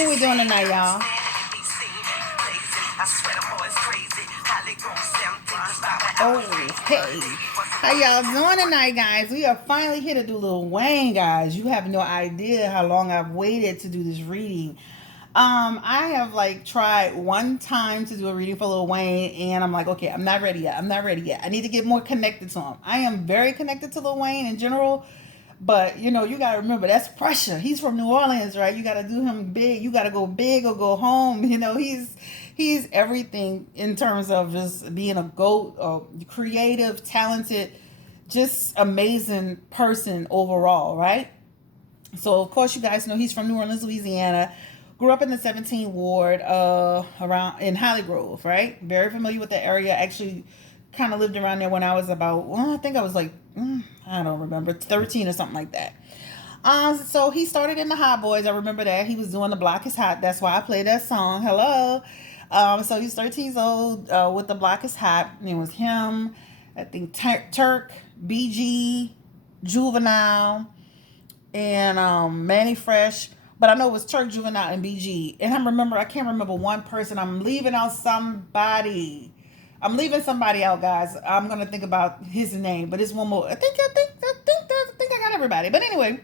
What we doing tonight, y'all? Oh, hey. How y'all doing tonight, guys? We are finally here to do Lil Wayne, guys. You have no idea how long I've waited to do this reading. I have like tried one time to do a reading for Lil Wayne, and I'm like, okay, I'm not ready yet. I'm not ready yet. I need to get more connected to him. I am very connected to Lil Wayne in general, but you know, you gotta remember that's pressure. He's from New Orleans, right? You gotta do him big. You gotta go big or go home. You know, he's everything in terms of just being a goat, creative, talented, just amazing person overall, right? So of course you guys know he's from New Orleans, Louisiana. Grew up in the 17th ward, around in Holly Grove, right? Very familiar with the area. Actually, kind of lived around there when I was about, well, I think I was like, I don't remember, 13 or something like that. So he started in the Hot Boys. I remember that he was doing The Block Is Hot. That's why I played that song. Hello. So he's 13 years old with The Block Is Hot. And it was him, I think Turk, BG, Juvenile, and Manny Fresh. But I know it was Turk, Juvenile, and BG. And I can't remember one person. I'm leaving out somebody. I'm leaving somebody out, guys. I'm gonna think about his name, but it's one more. I think I got everybody. But anyway,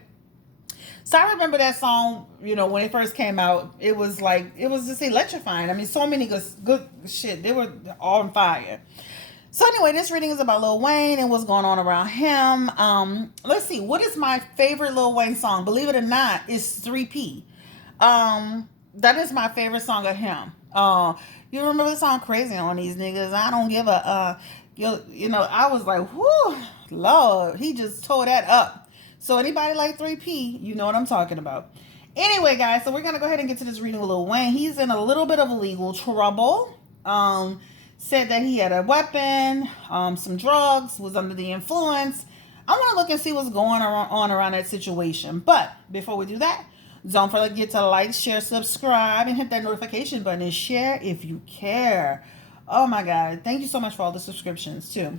so I remember that song. You know, when it first came out, it was just electrifying. I mean, so many good shit. They were all on fire. So anyway, this reading is about Lil Wayne and what's going on around him. Let's see. What is my favorite Lil Wayne song? Believe it or not, it's 3P. That is my favorite song of him. You remember the song Crazy on These Niggas? I don't give a, you know, I was like, whoo, Lord, he just tore that up. So anybody like 3P, you know what I'm talking about. Anyway, guys, so we're going to go ahead and get to this reading with Lil Wayne. He's in a little bit of legal trouble. Said that he had a weapon, some drugs, was under the influence. I want to look and see what's going on around that situation. But before we do that, don't forget to like, share, subscribe, and hit that notification button and share if you care. Oh my God. Thank you so much for all the subscriptions too.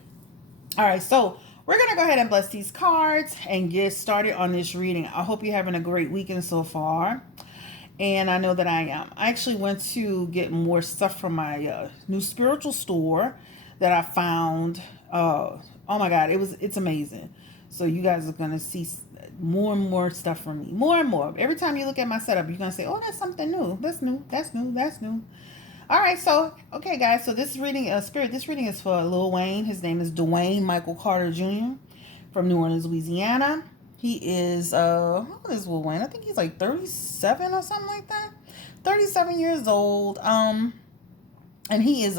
All right. So we're going to go ahead and bless these cards and get started on this reading. I hope you're having a great weekend so far. And I know that I am. I actually went to get more stuff from my new spiritual store that I found. Oh my God. It's amazing. So you guys are going to see more and more stuff from me. More and more. Every time you look at my setup, you're going to say, oh, that's something new. That's new. That's new. That's new. All right. So, okay, guys. So this reading, this reading is for Lil Wayne. His name is Dwayne Michael Carter Jr. from New Orleans, Louisiana. He is, how old is Lil Wayne? I think he's like 37 or something like that. 37 years old. And he is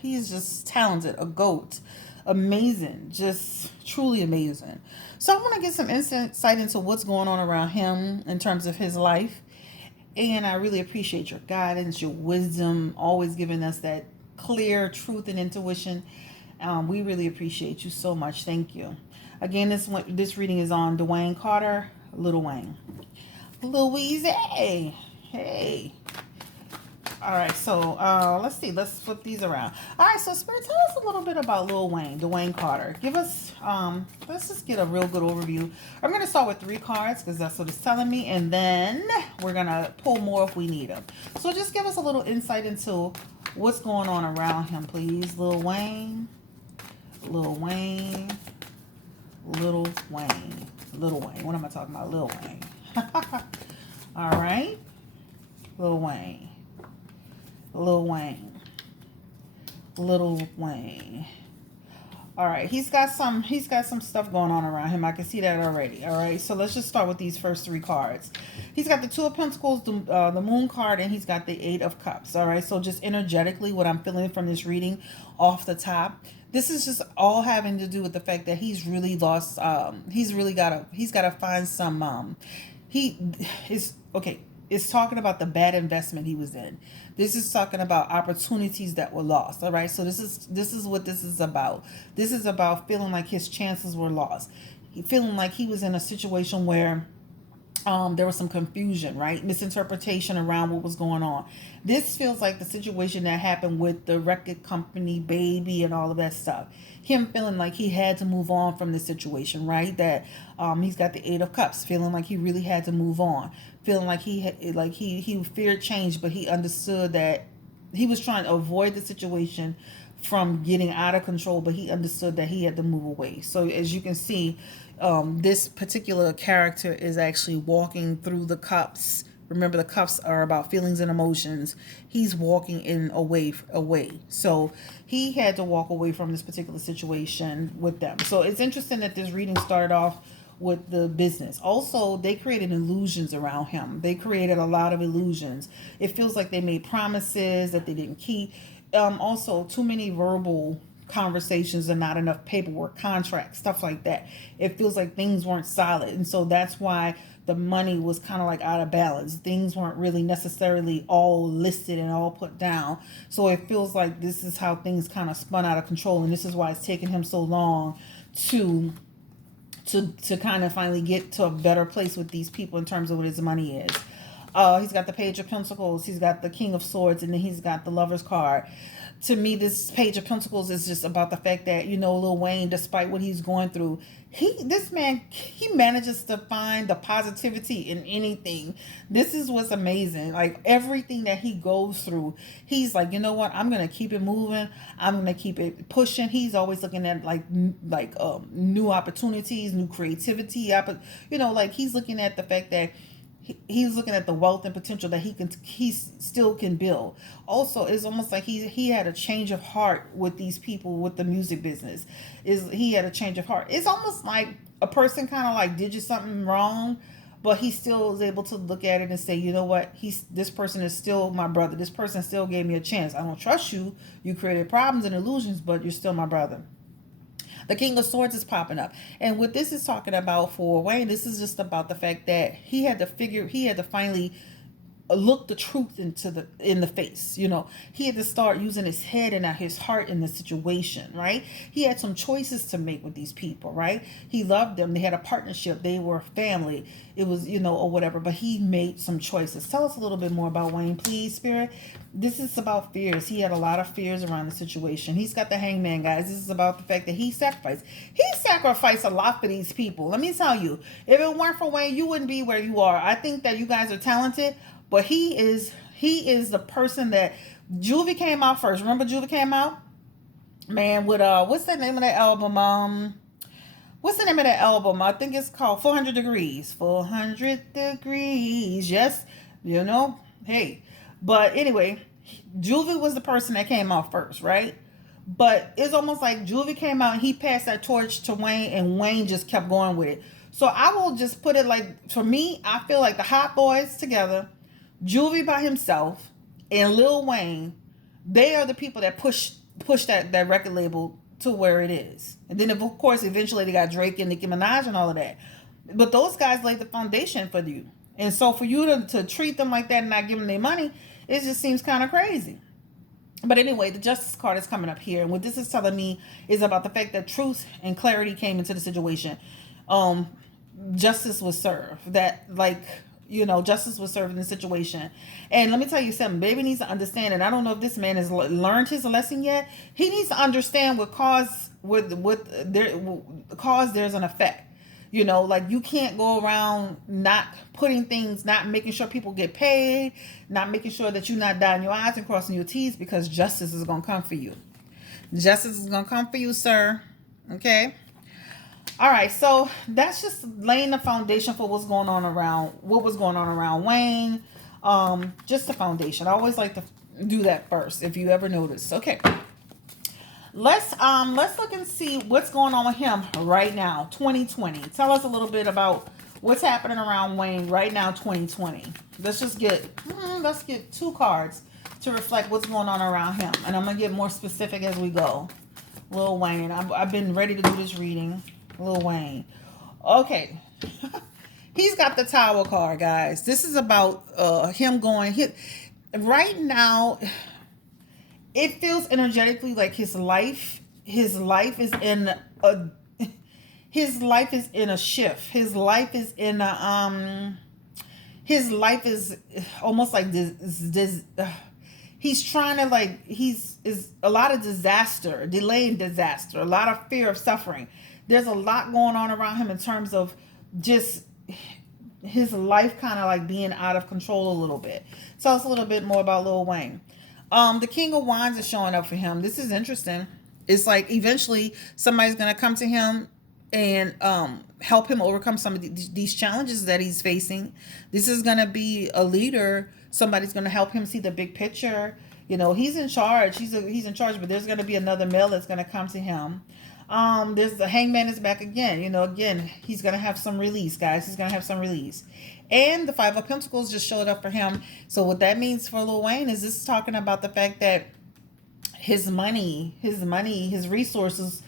he's just talented, a goat. Amazing, just truly amazing. So I want to get some insight into what's going on around him in terms of his life. And I really appreciate your guidance, your wisdom, always giving us that clear truth and intuition. We really appreciate you so much. Thank you. Again, this reading is on Dwayne Carter, Lil Wayne. Louise, hey. All right, so let's see. Let's flip these around. All right, so Spirit, tell us a little bit about Lil Wayne, Dwayne Carter. Give us, let's just get a real good overview. I'm going to start with 3 cards because that's what it's telling me, and then we're going to pull more if we need them. So just give us a little insight into what's going on around him, please. Lil Wayne, Lil Wayne, Lil Wayne, Lil Wayne. What am I talking about? Lil Wayne. All right. Lil Wayne. Lil Wayne. Lil Wayne. All right. He's got some stuff going on around him. I can see that already. All right. So let's just start with these first 3 cards. He's got the 2 of Pentacles, the Moon card, and he's got the 8 of Cups. All right. So just energetically, what I'm feeling from this reading off the top, this is just all having to do with the fact that he's really lost. He's got to find some. It's talking about the bad investment he was in. This is talking about opportunities that were lost. All right. So this is what this is about. This is about feeling like his chances were lost. Feeling like he was in a situation where there was some confusion, right? Misinterpretation around what was going on. This feels like the situation that happened with the record company, baby, and all of that stuff. Him feeling like he had to move on from this situation, right? That he's got the Eight of Cups, feeling like he really had to move on, feeling like he feared change, but he understood that he was trying to avoid the situation from getting out of control, but he understood that he had to move away. So as you can see, this particular character is actually walking through the cups. Remember, the cups are about feelings and emotions. He's walking in away. So he had to walk away from this particular situation with them. So it's interesting that this reading started off with the business. Also, they created illusions around him. They created a lot of illusions. It feels like they made promises that they didn't keep. Also, too many verbal conversations and not enough paperwork, contracts, stuff like that. It feels like things weren't solid. And so that's why the money was kind of like out of balance. Things weren't really necessarily all listed and all put down. So it feels like this is how things kind of spun out of control. And this is why it's taken him so long to kind of finally get to a better place with these people in terms of what his money is. He's got the Page of Pentacles, he's got the King of Swords, and then he's got the Lover's card. To me, this Page of Pentacles is just about the fact that, Lil Wayne, despite what he's going through, this man manages to find the positivity in anything. This is what's amazing. Like, everything that he goes through, he's like, you know what, I'm gonna keep it moving, I'm gonna keep it pushing. He's always looking at new opportunities, new creativity, like he's looking at the fact that he's looking at the wealth and potential that he still can build. Also, it's almost like he had a change of heart with these people with the music business. He had a change of heart. It's almost like a person kind of like did you something wrong, but he still is able to look at it and say, you know what, this person is still my brother. This person still gave me a chance. I don't trust you. You created problems and illusions, but you're still my brother. The King of Swords is popping up. And what this is talking about for Wayne, this is just about the fact that he had to finally look the truth in the face. He had to start using his head and not his heart in the situation, right? He had some choices to make with these people, right? He loved them. They had a partnership. They were family. It was, or whatever, but he made some choices. Tell us a little bit more about Wayne, please, Spirit. This is about fears. He had a lot of fears around the situation. He's got the Hangman, guys. This is about the fact that he sacrificed. He sacrificed a lot for these people. Let me tell you, if it weren't for Wayne, you wouldn't be where you are. I think that you guys are talented, but he is the person that Juvie came out first. Remember Juvie came out? Man, with what's the name of that album? What's the name of that album? I think it's called 400 Degrees. 400 Degrees. Yes, hey. But anyway, Juvie was the person that came out first, right? But it's almost like Juvie came out and he passed that torch to Wayne, and Wayne just kept going with it. So I will just put it like, for me, I feel like the Hot Boys together, Juvie by himself, and Lil Wayne, they are the people that push that record label to where it is. And then, of course, eventually they got Drake and Nicki Minaj and all of that. But those guys laid the foundation for you. And so for you to treat them like that and not give them their money, it just seems kind of crazy. But anyway, the Justice card is coming up here. And what this is telling me is about the fact that truth and clarity came into the situation. Justice was served. Justice was served in the situation. And let me tell you something. Baby needs to understand, and I don't know if this man has learned his lesson yet. He needs to understand what caused there's an effect. You can't go around not putting things, not making sure people get paid, not making sure that you're not dotting your I's and crossing your T's, because justice is going to come for you. Justice is going to come for you, sir. Okay? All right, so that's just laying the foundation for what was going on around Wayne. Just the foundation. I always like to do that first, if you ever notice. Okay. Let's look and see what's going on with him right now, 2020. Tell us a little bit about what's happening around Wayne right now, 2020. Let's get 2 cards to reflect what's going on around him, and I'm gonna get more specific as we go. Lil Wayne, I've been ready to do this reading. Lil Wayne, okay. He's got the Tower card, guys. This is about him going right now. It feels energetically like his life is in a shift. His life is in a his life is almost like this he's trying to like is a lot of disaster, delaying disaster, a lot of fear of suffering. There's a lot going on around him in terms of just his life kind of like being out of control a little bit. Tell us a little bit more about Lil Wayne. The King of Wands is showing up for him. This is interesting. It's like eventually somebody's gonna come to him and help him overcome some of these challenges that he's facing. This is gonna be a leader. Somebody's gonna help him see the big picture. You know, he's in charge. He's in charge, but there's gonna be another male that's gonna come to him. There's the Hangman is back again. You know, again, he's gonna have some release, guys. He's gonna have some release. And the Five of Pentacles just showed up for him. So what that means for Lil Wayne is this is talking about the fact that his money, his resources,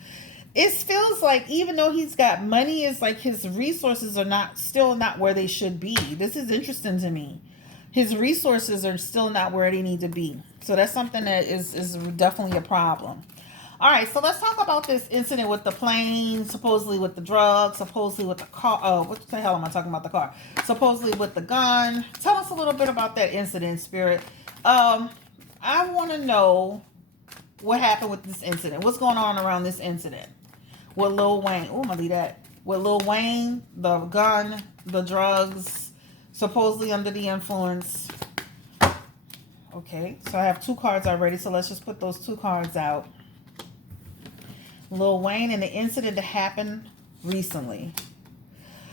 it feels like even though he's got money, it's like his resources are still not where they should be. This is interesting to me. His resources are still not where they need to be. So that's something that is definitely a problem. All right, so let's talk about this incident with the plane, supposedly with the drugs, supposedly with the car. Oh, what the hell am I talking about the car? Supposedly with the gun. Tell us a little bit about that incident, Spirit. I want to know what happened with this incident. What's going on around this incident with Lil Wayne? Oh, I'm gonna leave that. With Lil Wayne, the gun, the drugs, supposedly under the influence. Okay, so I have 2 cards already, so let's just put those 2 cards out. Lil Wayne and the incident that happened recently.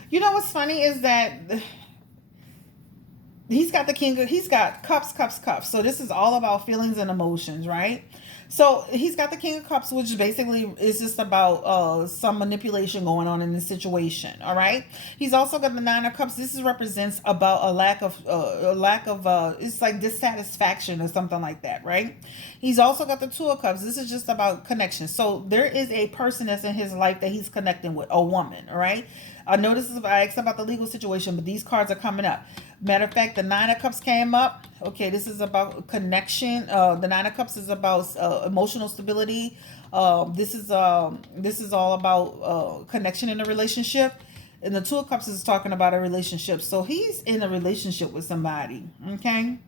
You know what's funny is that he's got he's got cups. So this is all about feelings and emotions, right? So he's got the King of Cups, which basically is just about some manipulation going on in this situation. All right. He's also got the Nine of Cups. This represents about a lack of it's like dissatisfaction or something like that, right? He's also got the Two of Cups. This is just about connection. So there is a person that's in his life that he's connecting with, a woman. All right. I know this is I asked about the legal situation, but these cards are coming up. Matter of fact, the Nine of Cups came up. Okay, this is about connection. The Nine of Cups is about emotional stability. This is all about connection in a relationship. And the Two of Cups is talking about a relationship. So he's in a relationship with somebody. Okay.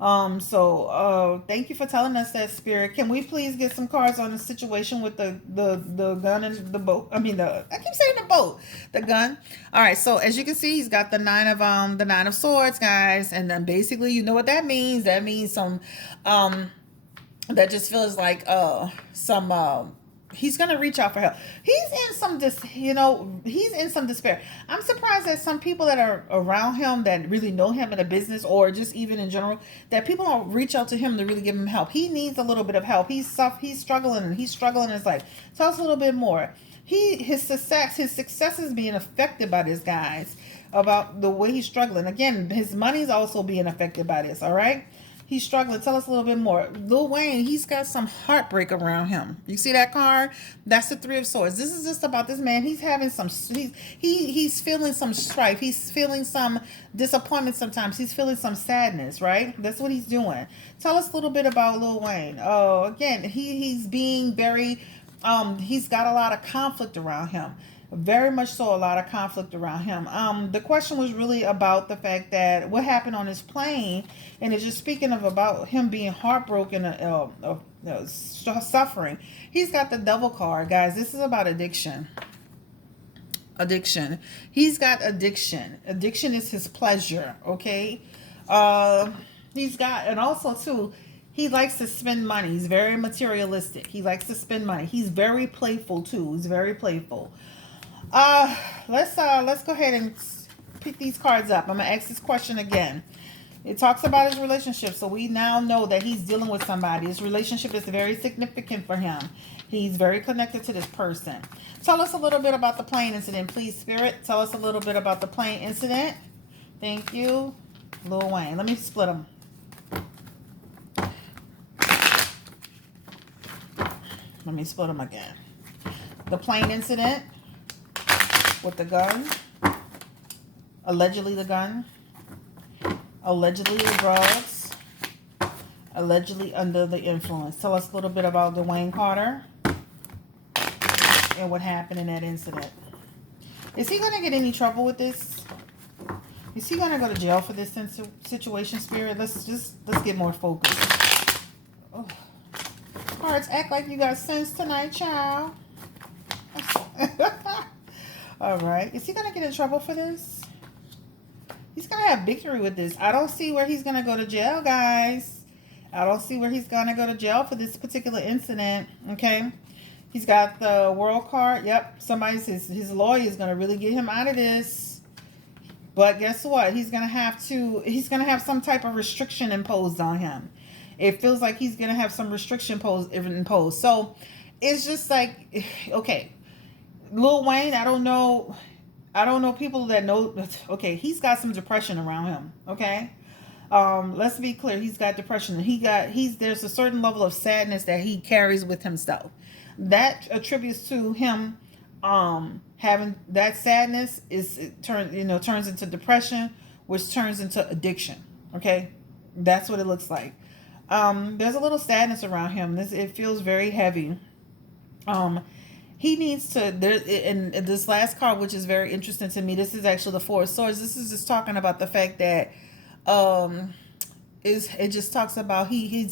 Thank you for telling us that, Spirit. Can we please get some cards on the situation with the gun and the boat? I mean, I keep saying the boat, the gun. All right. So as you can see, he's got the Nine of Swords, guys. And then basically, you know what that means? That means some, that just feels like, he's gonna reach out for help. He's in some despair. I'm surprised that some people that are around him that really know him in a business or just even in general, that people don't reach out to him to really give him help. He needs a little bit of help. He's struggling in his life. Tell us a little bit more. His success is being affected by this, guys, about the way he's struggling. Again, his money's also being affected by this. All right. He's struggling. Tell us a little bit more. Lil Wayne, he's got some heartbreak around him. You see that card? That's the Three of Swords. This is just about this man. He's having he's feeling some strife. He's feeling some disappointment sometimes. He's feeling some sadness, right? That's what he's doing. Tell us a little bit about Lil Wayne. Oh, again, he's being very he's got a lot of conflict around him. Very much so, a lot of conflict around him. The question was really about the fact that what happened on his plane, and it's just speaking of about him being heartbroken, suffering. He's got the Devil card, guys. This is about addiction. Addiction. He's got addiction. Addiction is his pleasure. Okay. He's got, and also too, he likes to spend money. He's very materialistic. He likes to spend money. He's very playful too. He's very playful. Let's go ahead and pick these cards up. I'm gonna ask this question again. It talks about his relationship, so we now know that he's dealing with somebody. His relationship is very significant for him. He's very connected to this person. Tell us a little bit about the plane incident, please, Spirit. Tell us a little bit about the plane incident. Thank you, Lil Wayne. Let me split them. Let me split them again. The plane incident with the gun, allegedly the gun, allegedly the drugs, allegedly under the influence. Tell us a little bit about Dwayne Carter and what happened in that incident. Is he going to get any trouble with this? Is he gonna go to jail for this situation, Spirit? Let's get more focused. Oh. Cards, act like you got sense tonight, child. All right. Is he gonna get in trouble for this? He's gonna have victory with this. I don't see where he's gonna go to jail, guys. I don't see where he's gonna go to jail for this particular incident. Okay. He's got the world card. Yep. His lawyer is gonna really get him out of this. But guess what? He's gonna have some type of restriction imposed on him. It feels like he's gonna have some restriction imposed. So it's just like, okay, Lil Wayne, I don't know people that know. Okay, he's got some depression around him. Okay, let's be clear. He's got depression. There's a certain level of sadness that he carries with himself. That attributes to him having that sadness turns into depression, which turns into addiction. Okay, that's what it looks like. There's a little sadness around him. It feels very heavy. He needs to, and this last card, which is very interesting to me, this is actually the Four of Swords. This is just talking about the fact that it just talks about he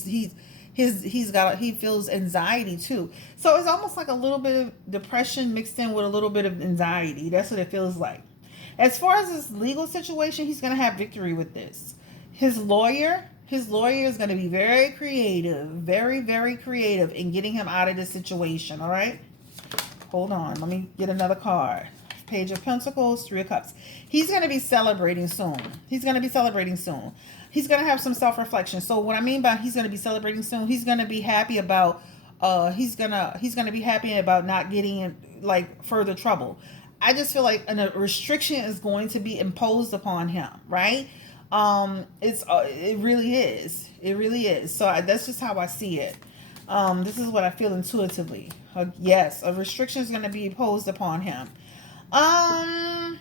feels anxiety too. So it's almost like a little bit of depression mixed in with a little bit of anxiety. That's what it feels like. As far as this legal situation, he's going to have victory with this. His lawyer is going to be very creative, very, very creative in getting him out of this situation. All right. Hold on. Let me get another card. Page of Pentacles, Three of Cups. He's going to be celebrating soon. He's going to have some self-reflection. So what I mean by he's going to be celebrating soon, he's going to be happy about he's going to be happy about not getting in like further trouble. I just feel like a restriction is going to be imposed upon him, right? It really is. It really is. So that's just how I see it. This is what I feel intuitively. Yes, a restriction is going to be imposed upon him. I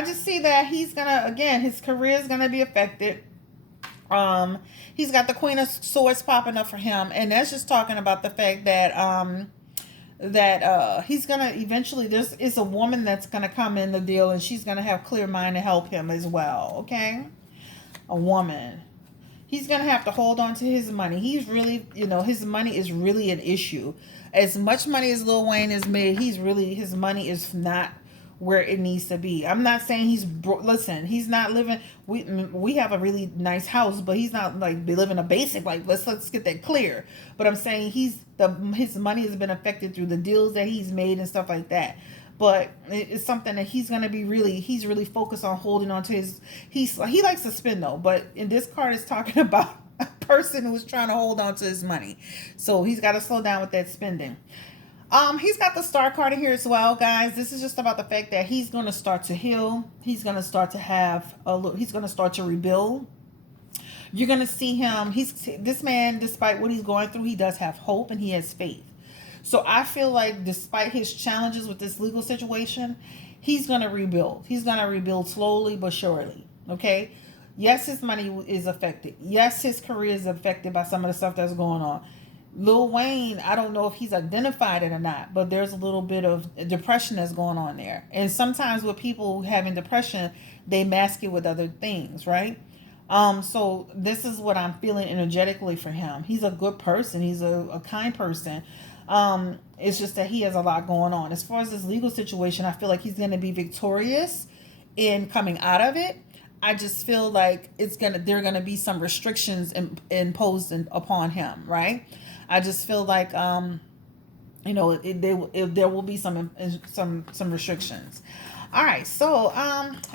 just see that he's his career is gonna be affected. He's got the Queen of Swords popping up for him, and that's just talking about the fact that he's gonna eventually, is a woman that's gonna come in the deal, and she's gonna have clear mind to help him as well. Okay, a woman. He's gonna have to hold on to his money. He's really, his money is really an issue. As much money as Lil Wayne has made, his money is not where it needs to be. I'm not saying listen, he's not living, we have a really nice house, but he's not like living a basic, like let's get that clear. But I'm saying his money has been affected through the deals that he's made and stuff like that. But it's something that he's really focused on holding on to he likes to spend though, but in this card is talking about a person who's trying to hold on to his money. So he's got to slow down with that spending. He's got the Star card in here as well, guys. This is just about the fact that he's going to start to heal. He's going to start to rebuild. You're going to see him. This man, despite what he's going through, he does have hope and he has faith. So I feel like despite his challenges with this legal situation, he's going to rebuild. He's going to rebuild slowly but surely. Okay. Yes, his money is affected. Yes, his career is affected by some of the stuff that's going on. Lil Wayne, I don't know if he's identified it or not, but there's a little bit of depression that's going on there. And sometimes with people having depression, they mask it with other things, right? So this is what I'm feeling energetically for him. He's a good person. He's a kind person. It's just that he has a lot going on. As far as this legal situation, I feel like he's going to be victorious in coming out of it. I just feel like there are going to be some restrictions imposed upon him, right? I just feel like, there will be some restrictions. All right, so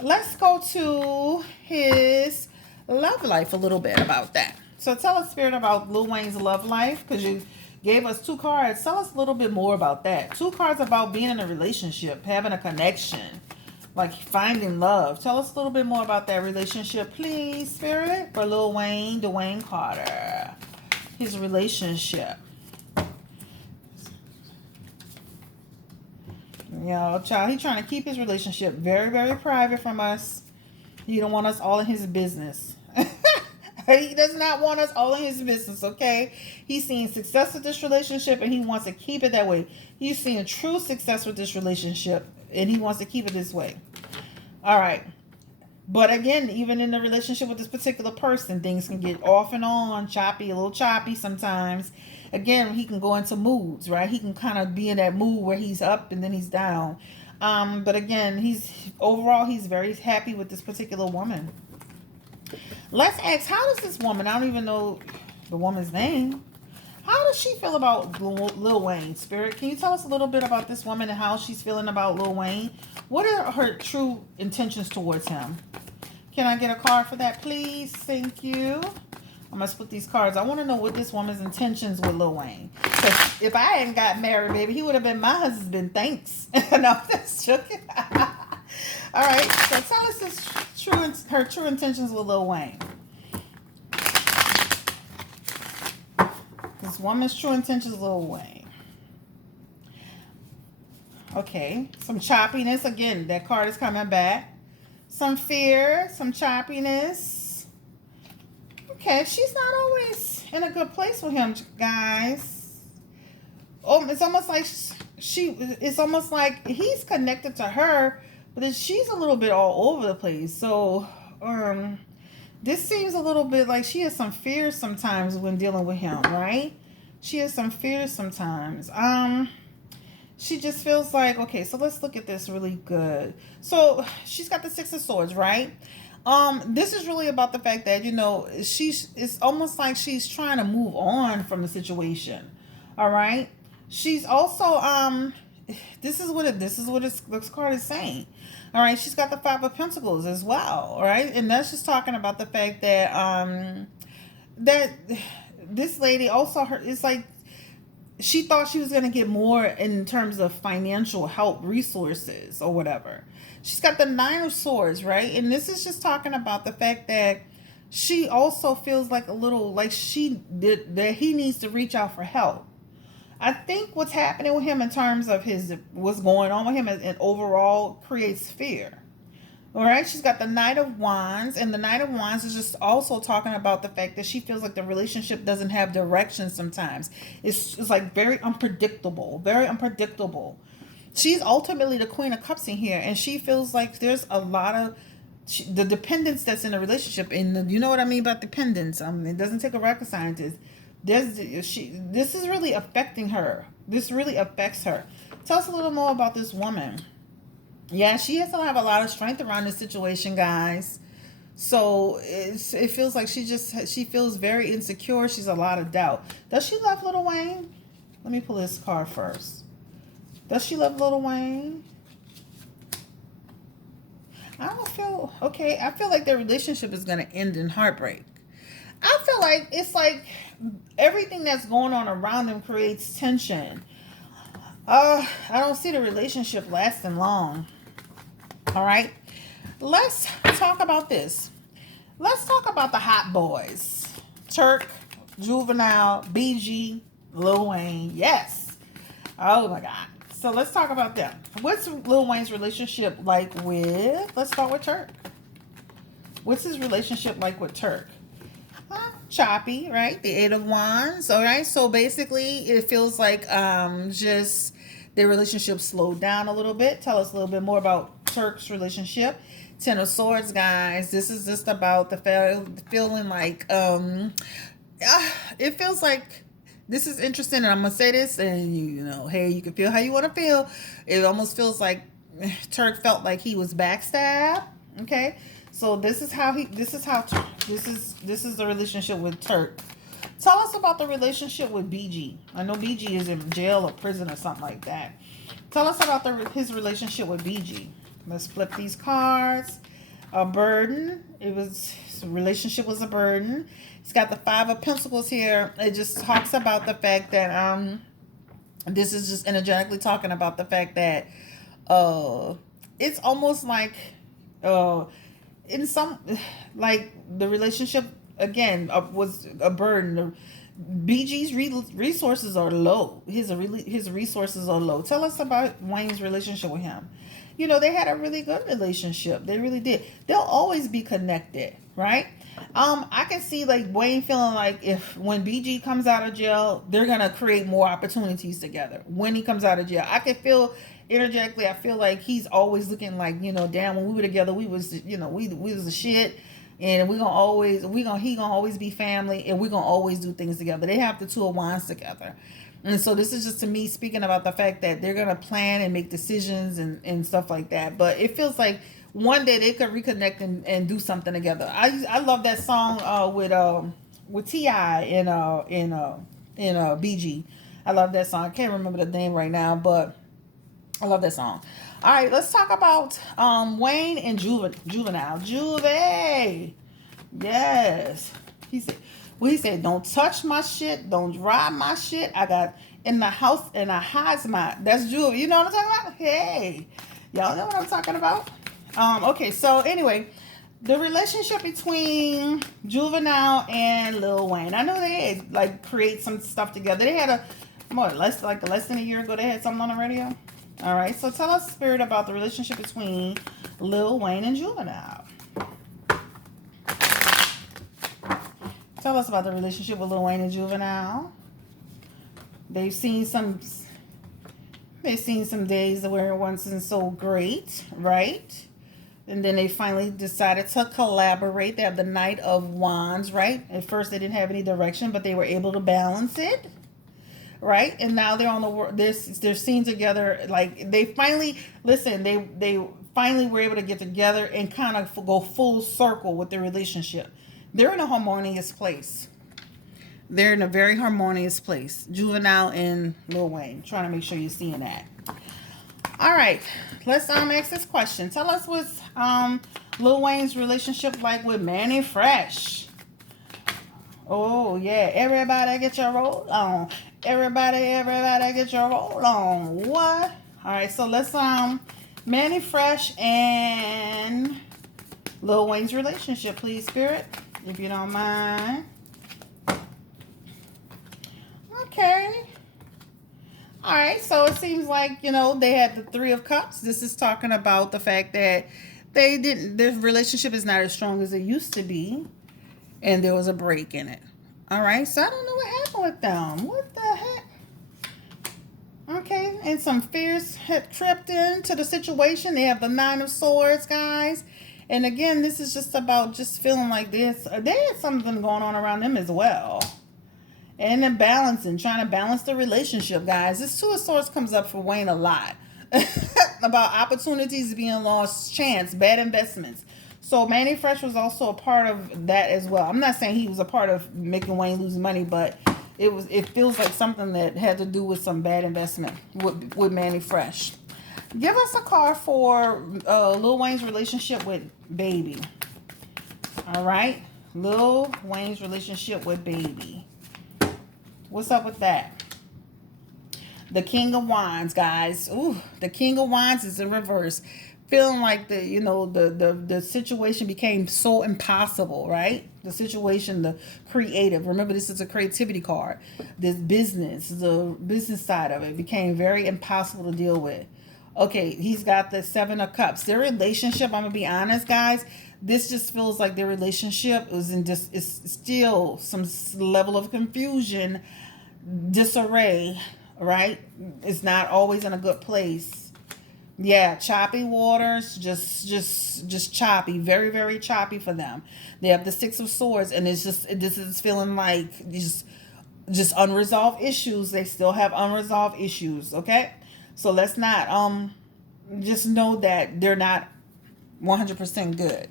let's go to his love life a little bit about that. So tell us, Spirit, about Lil Wayne's love life, because you gave us 2 cards. Tell us a little bit more about that. 2 cards about being in a relationship, having a connection, like finding love. Tell us a little bit more about that relationship, please, Spirit, for Lil Wayne, Dwayne Carter. His relationship. Child, he's trying to keep his relationship very, very private from us. He don't want us all in his business. He does not want us all in his business, okay? He's seeing success with this relationship, and he wants to keep it that way. He's seeing true success with this relationship, and he wants to keep it this way. All right. But again, even in the relationship with this particular person, things can get off and on, choppy, a little choppy sometimes. Again, he can go into moods, right? He can kind of be in that mood where he's up and then he's down. But again, he's very happy with this particular woman. Let's ask, how does this woman, I don't even know the woman's name. How does she feel about Lil Wayne? Spirit, can you tell us a little bit about this woman and how she's feeling about Lil Wayne? What are her true intentions towards him? Can I get a card for that, please? Thank you. I'm going to split these cards. I want to know what this woman's intentions with Lil Wayne. Because if I hadn't got married, baby, he would have been my husband. Thanks. No, that's joking. All right. So tell us her true intentions with Lil Wayne. This woman's true intentions with Lil Wayne. Okay. Some choppiness. Again, that card is coming back. Some fear. Some choppiness. Okay, she's not always in a good place with him, guys. Oh, it's almost like it's almost like he's connected to her, but she's a little bit all over the place. So, this seems a little bit like she has some fears sometimes when dealing with him, right? She has some fears sometimes. She just feels like, okay, so let's look at this really good. So she's got the Six of Swords, right? This is really about the fact that, it's almost like she's trying to move on from the situation. All right. She's also, this is what this card is saying. All right. She's got the Five of Pentacles as well. All right. And that's just talking about the fact that, that this lady also, it's like, she thought she was going to get more in terms of financial help, resources, or whatever. She's got the Nine of Swords, right? And this is just talking about the fact that she also feels like a little like that he needs to reach out for help. I think what's happening with him in terms of what's going on with him and overall creates fear. All right, she's got the Knight of Wands, and the Knight of Wands is just also talking about the fact that she feels like the relationship doesn't have direction sometimes. It's like very unpredictable, very unpredictable. She's ultimately the Queen of Cups in here, and she feels like there's a lot of the dependence that's in a relationship, and you know what I mean about dependence. It doesn't take a rocket scientist. This is really affecting her. This really affects her. Tell us a little more about this woman. Yeah, she has to have a lot of strength around this situation, guys. So it feels like she feels very insecure. She's a lot of doubt. Does she love Lil Wayne? Let me pull this card first. Does she love Lil Wayne? I don't feel okay. I feel like their relationship is going to end in heartbreak. I feel like it's like everything that's going on around them creates tension. I don't see the relationship lasting long. All right, let's talk about this. Let's talk about the hot boys. Turk, Juvenile, BG, Lil Wayne. Yes. Oh my God. So let's talk about them. What's Lil Wayne's relationship like with, let's start with Turk. What's his relationship like with Turk? Choppy, right? The Eight of Wands. All right. So basically it feels like just their relationship slowed down a little bit. Tell us a little bit more about Turk's relationship. Ten of Swords, guys. This is just about the feeling like it feels like this is interesting, and I'm gonna say this, and hey, you can feel how you want to feel. It almost feels like Turk felt like he was backstabbed. Okay, so this is the relationship with Turk. Tell us about the relationship with BG. I know BG is in jail or prison or something like that. Tell us about his relationship with BG. Let's flip these cards. A burden. His relationship was a burden. It's got the Five of Pentacles here. It just talks about the fact that this is just energetically talking about the fact that it's almost like in some like the relationship again was a burden. BG's resources are low. His resources are low. Tell us about Wayne's relationship with him. They had a really good relationship. They really did. They'll always be connected, right? I can see like Wayne feeling like when BG comes out of jail, they're gonna create more opportunities together. When he comes out of jail, I can feel energetically, I feel like he's always looking like, damn, when we were together, we was, we was the shit. And he gonna always be family, and we're gonna always do things together. They have the two of wands together. And so this is just to me speaking about the fact that they're gonna plan and make decisions and stuff like that. But it feels like one day they could reconnect and do something together. I love that song with T.I. in BG. I love that song. I can't remember the name right now, but I love that song. All right, let's talk about Wayne and Juvenile. Juve. Yes. He said, don't touch my shit, don't drive my shit. I got in the house and I hides my. That's Juve. You know what I'm talking about? Hey. Y'all know what I'm talking about? Okay, so anyway, the relationship between Juvenile and Lil Wayne. I know they had like create some stuff together. They had less than a year ago they had something on the radio. All right, so tell us, Spirit, about the relationship between Lil Wayne and Juvenile. Tell us about the relationship with Lil Wayne and Juvenile. They've seen some days where it wasn't so great, right? And then they finally decided to collaborate. They have the Knight of Wands, right? At first they didn't have any direction, but they were able to balance it. Right, and now they're on they're seen together. Like they finally they finally were able to get together and kind of go full circle with their relationship. They're in a harmonious place. They're in a very harmonious place. Juvenile and Lil Wayne. Trying to make sure you're seeing that. All right, let's ask this question. Tell us what's Lil Wayne's relationship like with Manny Fresh. Oh yeah, everybody get your roll on. Everybody get your roll on. What? All right, so let's Manny Fresh and Lil Wayne's relationship, please, Spirit, if you don't mind. Okay. All right, so it seems like, they had the Three of Cups. This is talking about the fact that their relationship is not as strong as it used to be, and there was a break in it. All right, so I don't know what happened with them. What the heck? Okay, and some fears had crept into the situation. They have the Nine of Swords, guys. And again, this is just about just feeling like they had something going on around them as well. And then trying to balance the relationship, guys. This Two of Swords comes up for Wayne a lot. About opportunities being lost, chance, bad investments. So Manny Fresh was also a part of that as well. I'm not saying he was a part of making Wayne lose money, but it feels like something that had to do with some bad investment with Manny Fresh. Give us a card for Lil Wayne's relationship with Baby. All right, Lil Wayne's relationship with Baby. What's up with that? The King of Wands, guys. Ooh, the King of Wands is in reverse. Feeling like the situation became so impossible, right? The situation, the creative. Remember, this is a creativity card. This business, the business side of it became very impossible to deal with. Okay, he's got the Seven of Cups. Their relationship, I'm gonna be honest, guys. This just feels like their relationship is still some level of confusion, disarray, right? It's not always in a good place. Yeah, choppy waters, just choppy, very, very choppy for them. They have the Six of Swords, and this is feeling like just unresolved issues. They still have unresolved issues, okay? So let's not just know that they're not 100% good.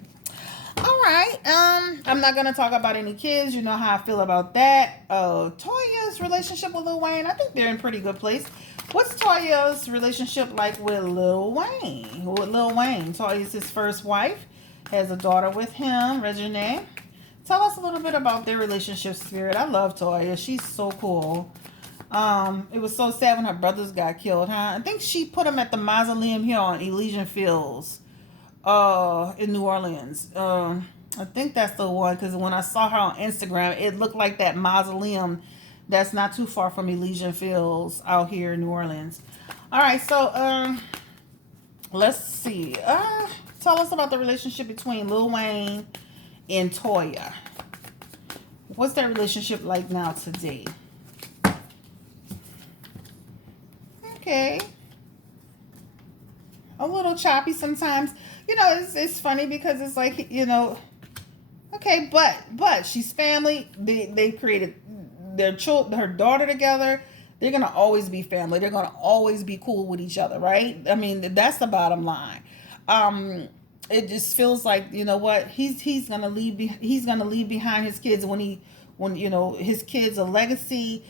All right, I'm not gonna talk about any kids. You know how I feel about that. Toya's relationship with Lil Wayne, I think they're in pretty good place. What's Toya's relationship like with Lil Wayne? Toya's his first wife, has a daughter with him, Regine. Tell us a little bit about their relationship, Spirit. I love Toya. She's so cool. It was so sad when her brothers got killed, huh? I think she put them at the mausoleum here on Elysian Fields, in New Orleans. I think that's the one, because when I saw her on Instagram, it looked like that mausoleum that's not too far from Elysian Fields out here in New Orleans. All right, so let's see. Tell us about the relationship between Lil Wayne and Toya. What's their relationship like now today? Okay. a little choppy sometimes. It's funny because it's like, okay, but she's family. They created their child, her daughter together. They're gonna always be family. They're gonna always be cool with each other, right? I mean, that's the bottom line. Um, it just feels like, what, he's gonna leave behind his kids when his kids a legacy.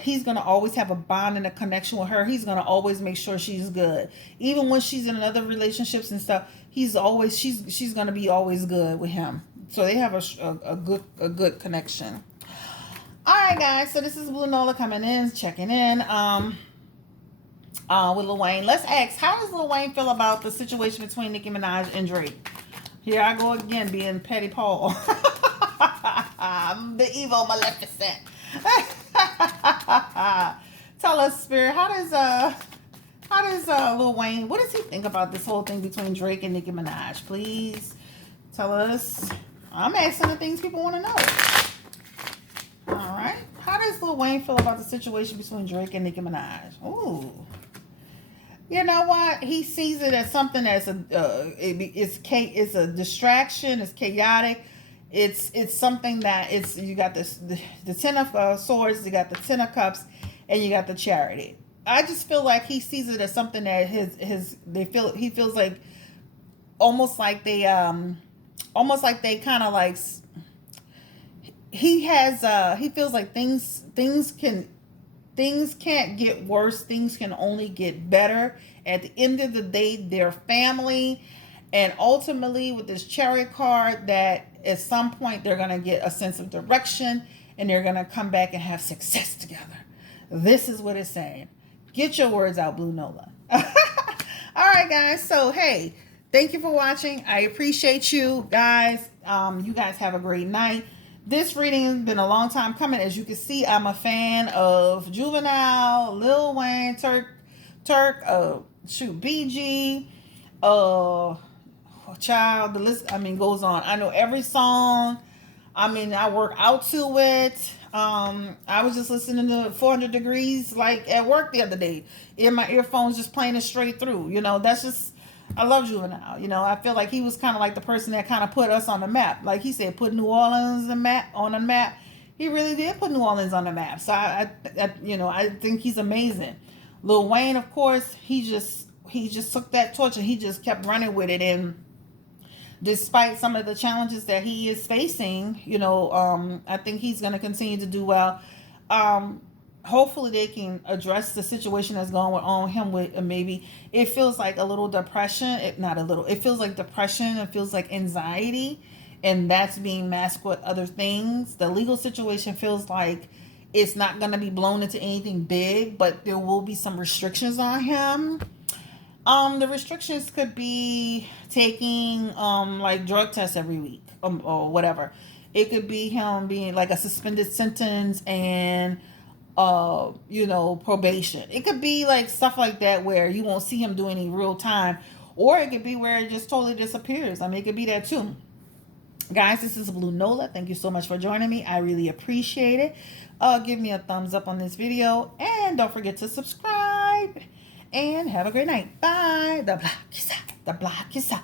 He's gonna always have a bond and a connection with her. He's gonna always make sure she's good, even when she's in other relationships and stuff. She's gonna be always good with him. So they have a good connection. All right, guys. So this is Blue Nola coming in, checking in. With Lil Wayne. Let's ask, how does Lil Wayne feel about the situation between Nicki Minaj and Drake? Here I go again, being Petty Paul. The evil Maleficent. Tell us, Spirit, how does Lil Wayne, what does he think about this whole thing between Drake and Nicki Minaj? Please tell us. I'm asking the things people want to know. All right. How does Lil Wayne feel about the situation between Drake and Nicki Minaj? Ooh. You know what? He sees it as something that's it's a distraction. It's chaotic. It's something that you got the Ten of Swords, you got the Ten of Cups, and you got the Charity. I just feel like he sees it as something that he feels like almost like they kind of like, he feels like things can't get worse. Things can only get better. At the end of the day, they're family. And ultimately, with this Chariot card, that at some point they're going to get a sense of direction and they're going to come back and have success together. This is what it's saying. Get your words out, Blue Nola. All right, guys. So, hey, thank you for watching. I appreciate you guys. You guys have a great night. This reading has been a long time coming. As you can see, I'm a fan of Juvenile, Lil Wayne, Turk, BG, Child. The list, goes on. I know every song. I work out to it. I was just listening to 400 Degrees like at work the other day. In my earphones, just playing it straight through. That's just. I love Juvenile. I feel like he was kind of like the person that kind of put us on the map. Like he said, put New Orleans on the map. He really did put New Orleans on the map. So I think he's amazing. Lil Wayne, of course, he just took that torch and he just kept running with it. And despite some of the challenges that he is facing, I think he's going to continue to do well. Hopefully they can address the situation that's going on with him with maybe it feels like a little depression. It feels like depression. It feels like anxiety, and that's being masked with other things. The legal situation feels like it's not going to be blown into anything big, but there will be some restrictions on him. The restrictions could be taking like drug tests every week or whatever. It could be him being like a suspended sentence and probation. It could be like stuff like that where you won't see him do any real time, or it could be where it just totally disappears. It could be that too. Guys, this is Blue Nola. Thank you so much for joining me. I really appreciate it. Give me a thumbs up on this video and don't forget to subscribe and have a great night. Bye. The block is out.